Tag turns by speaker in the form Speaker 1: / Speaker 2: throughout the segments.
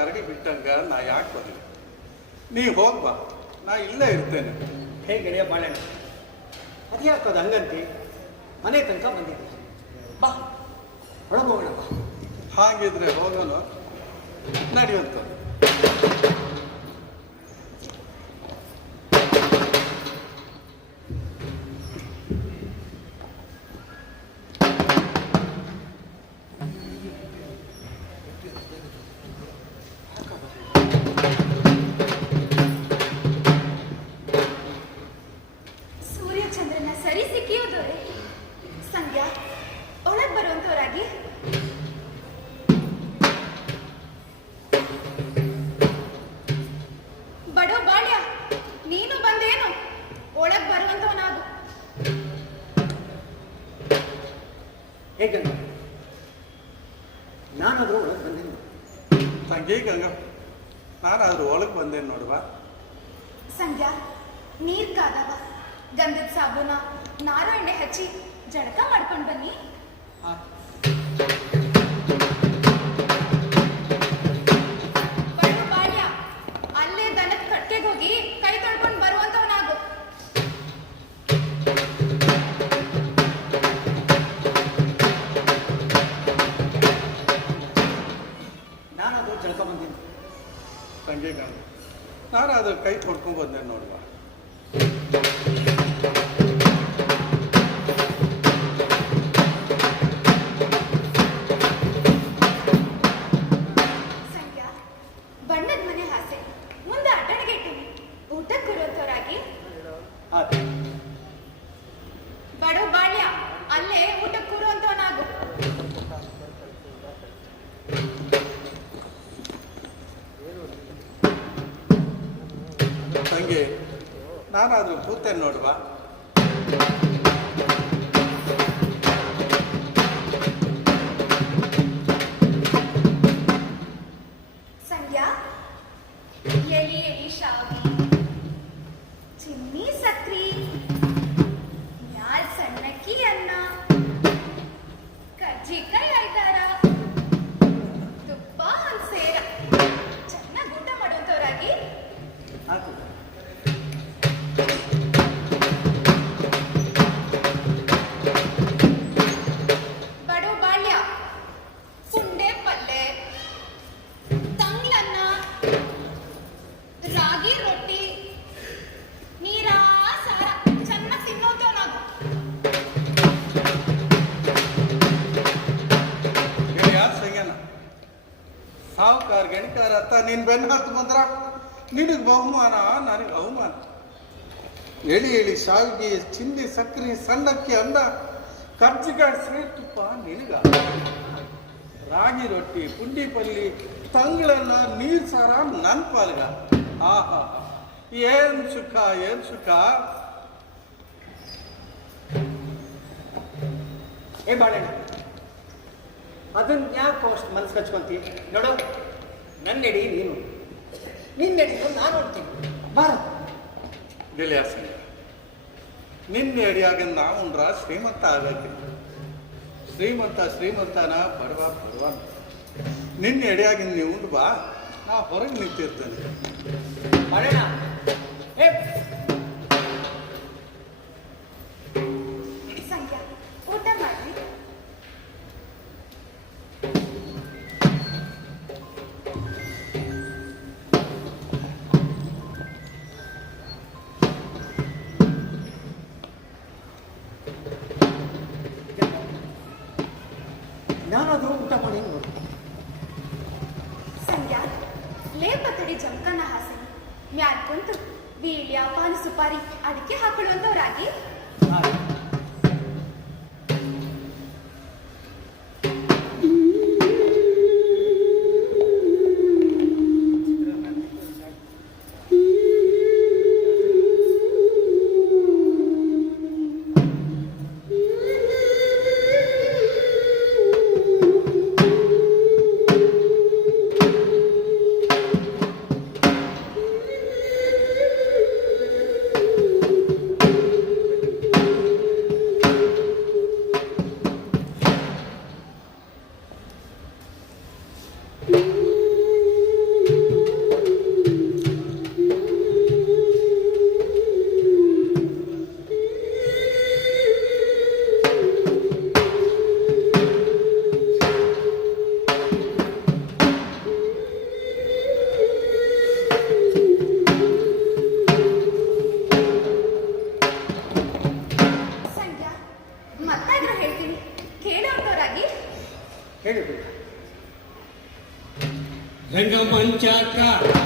Speaker 1: ಕರಡಿ ಬಿಟ್ಟಂಗ ನಾ ಯಾಕೆ ಬರಲಿ ನೀ ಹೋಗ್ಬಾ ನಾ ಇಲ್ಲೇ ಇರ್ತೇನೆ.
Speaker 2: ಹೇ ಗೆಳೆಯ ಬಾಳೆಣ್ಣ ಅದ್ಯಾಕದು ಹಂಗಂತಿ? ಮನೆ ತನಕ ಬಂದಿದ್ದೆ. ಬಾ ಒಳಗೋಗೋಣ ಬಾ.
Speaker 1: ಹಾಗಿದ್ರೆ ಹೋಗೋಣ ನಡೆಯುವಂತ
Speaker 2: ಹೇಗಂತ ನಾನಾದರೂ ಒಳಗೆ ಬಂದಿಲ್ಲ
Speaker 1: ಸಂಜೆ ಗಂಗ ನಾನಾದ್ರೂ ಒಳಗೆ ಬಂದೇನು ನೋಡುವ?
Speaker 3: ಸಂಧ್ಯಾ ನೀರ್ ಕಾದವ. ಗಂಧದ ಸಾಬೂನ ನಾರು ಎಣ್ಣೆ ಹಚ್ಚಿ ಜಳಕ ಮಾಡ್ಕೊಂಡು ಬನ್ನಿ. ಬಡವ
Speaker 1: ತಂಗಿ ನಾನಾದ್ರೂ ಕೂತೇನೆ ನೋಡುವ? ನೀನ್ ಬೆನ್ನ ಹತ್ತು ಬಂದ್ರ ನಿನಗೆ ಬಹುಮಾನ, ನನಗೆ ಅವಮಾನ. ಎಳಿ ಎಳಿ ಶಾವಿಗೆ, ಚಿಂದಿ ಸಕ್ಕರೆ ಸಣ್ಣಕ್ಕಿ ಅನ್ನ ಕರ್ಜಿಗಾಯಿ ಸ್ವೀಟ್ ತುಪ್ಪ ನಿನಗ. ರಾಗಿ ರೊಟ್ಟಿ, ಪುಂಡಿ ಪಲ್ಲಿ, ತಂಗಳನ್ನ ನೀರು ಸಾರ ನನ್ನ ಪಾಲ್ಗ. ಆಹಾ, ಏನ್ ಸುಖ ಏನ್ ಸುಖ.
Speaker 2: ಏ ಬಾಳೆಣ್ಣ ಅದನ್ನ ಯಾಕೆ ಅಷ್ಟು ಮನಸ್ಸು ಹಚ್ಕೊಂತಿ ನೋಡು. ನನ್ನೆಡಿ ನೀನು. ನಿನ್ನೆಡಿ ನಾನು ನೋಡ್ತೀನಿ. ಬಾರ.
Speaker 1: ಗೆಳೆಯ ನಿನ್ನೆ ನಿನ್ನ ನಾವು ನಾವುಂಡ್ರ ಶ್ರೀಮಂತ ಆಗಕ್ಕೆ ಶ್ರೀಮಂತ ಶ್ರೀಮಂತನ ಬಡವ ಬಡವ ನಿನ್ನೆ ಎಡಿಯಾಗಿನ ನೀವು ಉಂಡು ಬಾ ನಾ ಹೊರಗೆ ನಿಂತಿರ್ತೇನೆ.
Speaker 2: ಬಾಳೆಣ್ಣ
Speaker 3: ಲೇಪ ಜಂಕನ ಹಾಸಿ. ಮ್ಯಾಲ್ ಕುಂತು ವೀಳ್ಯ ಪಾನ್ ಸುಪಾರಿ ಅದಕ್ಕೆ
Speaker 4: Thank you. मंचाकार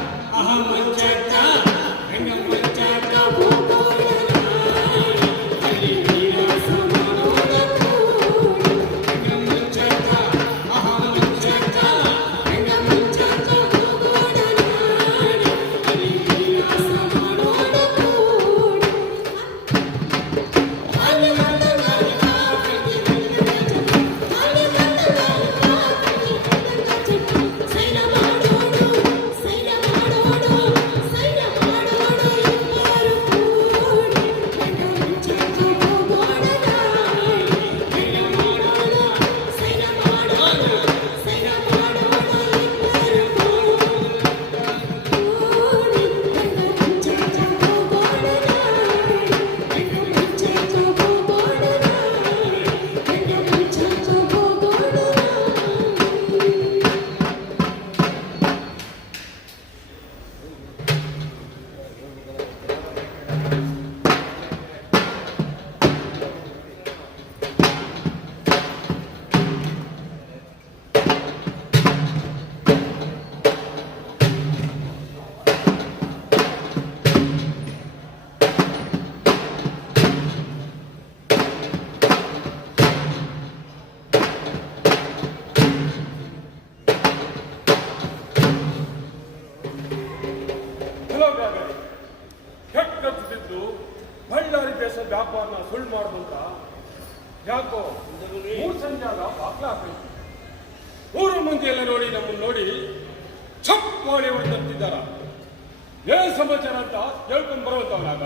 Speaker 4: ಸಮಾಚಾರ ಅಂತ ಹೇಳ್ಕೊಂಡು ಬರುವಂತವನಾಗ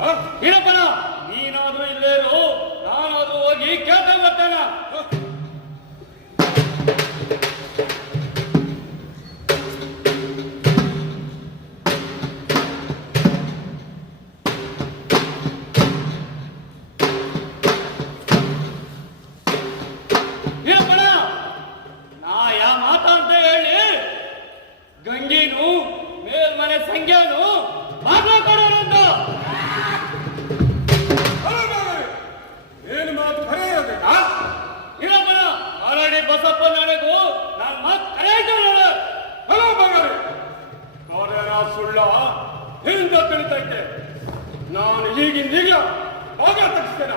Speaker 5: ಏನಪ್ಪ ನೀನಾದ್ರೂ ಇಲ್ಲೇನು ನಾನಾದ್ರೂ ಹೋಗಿ ಕೇಳ್ತ ಹೋಗ ತಕ್ಷಣ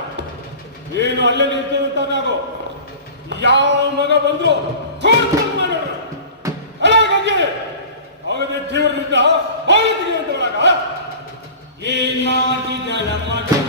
Speaker 4: ಏನು ಅಲ್ಲೇ ನಿಂತಿರುವಂತ ಯಾವ ಮಗ ಬಂದ್ರು ಹಾಗಾಗಿ ದೇವರಿಂದ ಭಾಗ ತೆಗೆಯುವಂತವಾಗ
Speaker 5: ಏನಾಗಿ ಮಗ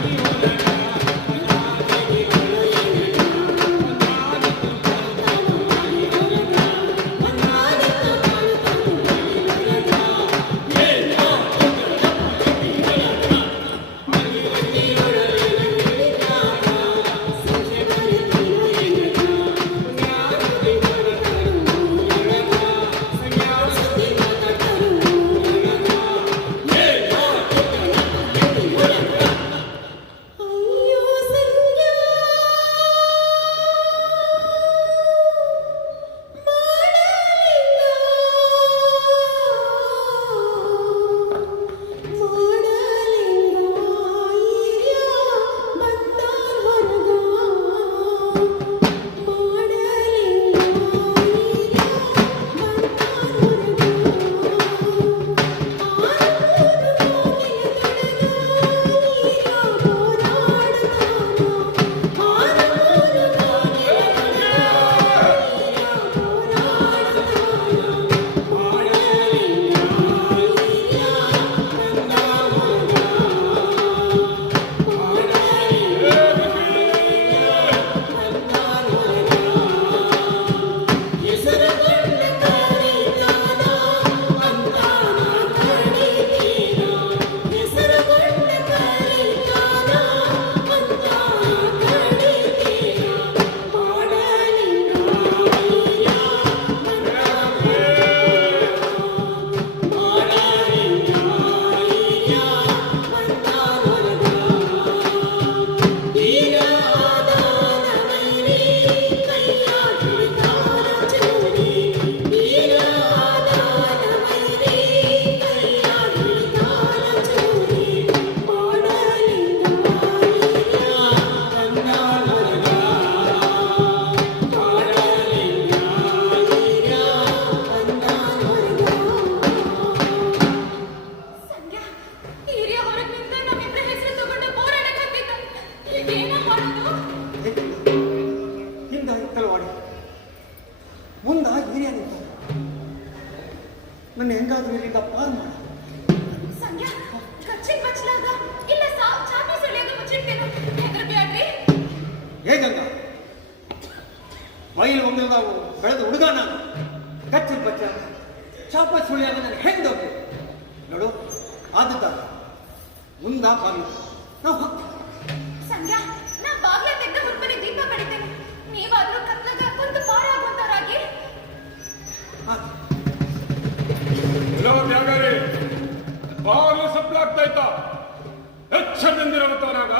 Speaker 5: ಹಿಂದಾಗಿ
Speaker 2: ತಲವಾಡಿ ಮುಂದಾಗಿ ಹಿರಿಯ ನಿಂತ ನನ್ನ ಹೆಂಗಾದ್ರೂ ಇಲ್ಲಿಂದ ಪಾರ್ ಮಾಡ. ಮೈಲ್ ಒಮ್ಮೆ ನಾವು ಬೆಳೆದ ಹುಡುಗ ನಾನು. ಕಚ್ಚಿ ಬಚ್ಚ ಚಾಪ ಸುಳಿಯಾಗ ನಾನು ಹೆಂಗಬೇಕು ನೋಡು ಆದ ಮುಂದ ಬಂದು ನಾವು ಹೋಗ್ತೀವಿ.
Speaker 3: ಬಾಗ್ಲ ತೆಗ್ದ ಹುರ್ಪನೆ ದೀಪ ಬಡಿತೇನೆ ನೀವಾದ್ರೂ ಕತ್ಲಾಗ ಹಾಕೊಂಡು ಪಾರಾಗುವಂತವರಾಗಿ ಹಲೋ ಬ್ಯಾಗಾರಿ ಬಾಗಿಲು ಸಪ್ಲಾಗ್ತಾ ಇತ್ತ. ಎಚ್ಚ ಬಂದಿರುವಂತವರಾಗ